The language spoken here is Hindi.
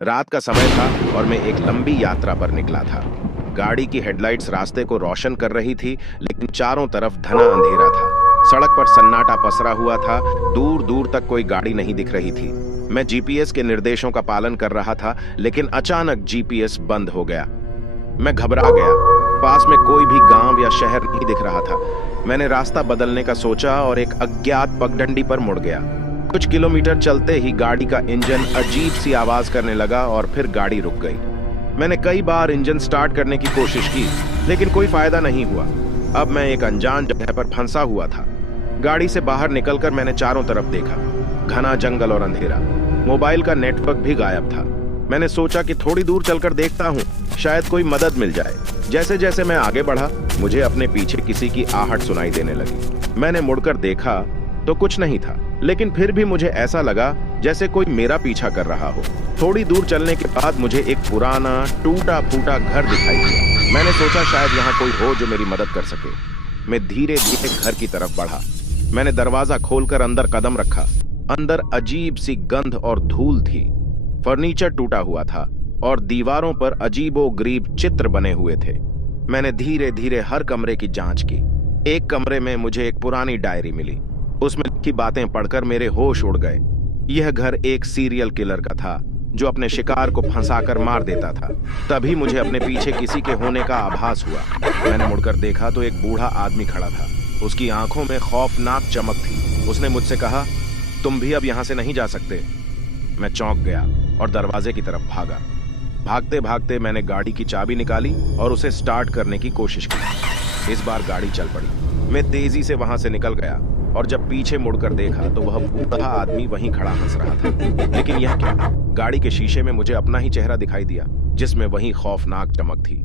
रात का समय था और मैं एक लंबी यात्रा पर निकला था। गाड़ी की हेडलाइट्स रास्ते को रोशन कर रही थी, लेकिन चारों तरफ घना अंधेरा था। सड़क पर सन्नाटा पसरा हुआ था, दूर दूर तक कोई गाड़ी नहीं दिख रही थी। मैं जीपीएस के निर्देशों का पालन कर रहा था, लेकिन अचानक जीपीएस बंद हो गया। मैं घबरा गया। पास में कोई भी गांव या शहर नहीं दिख रहा था। मैंने रास्ता बदलने का सोचा और एक अज्ञात पगडंडी पर मुड़ गया। कुछ किलोमीटर चलते ही गाड़ी का इंजन अजीब सी आवाज करने लगा और फिर गाड़ी रुक गई। मैंने कई बार इंजन स्टार्ट करने की कोशिश की, लेकिन कोई फायदा नहीं हुआ। अब मैं एक अनजान जगह पर फंसा हुआ था। गाड़ी से बाहर निकलकर मैंने चारों तरफ देखा। घना जंगल और अंधेरा। मोबाइल का नेटवर्क भी गायब था। मैंने सोचा कि थोड़ी दूर चलकर देखता हूँ, शायद कोई मदद मिल जाए। जैसे जैसे मैं आगे बढ़ा, मुझे अपने पीछे किसी की आहट सुनाई देने लगी। मैंने मुड़कर देखा तो कुछ नहीं था, लेकिन फिर भी मुझे ऐसा लगा जैसे कोई मेरा पीछा कर रहा हो। थोड़ी दूर चलने के बाद मुझे एक पुराना टूटा फूटा घर दिखाई दिया। मैंने सोचा शायद यहाँ कोई हो जो मेरी मदद कर सके। मैं धीरे धीरे घर की तरफ बढ़ा। मैंने दरवाजा खोलकर अंदर कदम रखा। अंदर अजीब सी गंध और धूल थी। फर्नीचर टूटा हुआ था और दीवारों पर अजीबोगरीब चित्र बने हुए थे। मैंने धीरे धीरे हर कमरे की जांच की। एक कमरे में मुझे एक पुरानी डायरी मिली। उसमें लिखी बातें पढ़कर मेरे होश उड़ गए। यह घर एक सीरियल किलर का था, जो अपने शिकार को फंसाकर मार देता था। तभी मुझे अपने पीछे किसी के होने का आभास हुआ। मैंने मुड़कर देखा तो एक बूढ़ा आदमी खड़ा था। उसकी आंखों में खौफनाक चमक थी। उसने मुझसे कहा, तुम भी अब यहाँ से नहीं जा सकते। मैं चौंक गया और दरवाजे की तरफ भागा। भागते भागते मैंने गाड़ी की चाबी निकाली और उसे स्टार्ट करने की कोशिश की। इस बार गाड़ी चल पड़ी। मैं तेजी से वहां से निकल गया और जब पीछे मुड़कर देखा तो वह बूढ़ा आदमी वहीं खड़ा हंस रहा था। लेकिन यह क्या? गाड़ी के शीशे में मुझे अपना ही चेहरा दिखाई दिया, जिसमें वही खौफनाक चमक थी।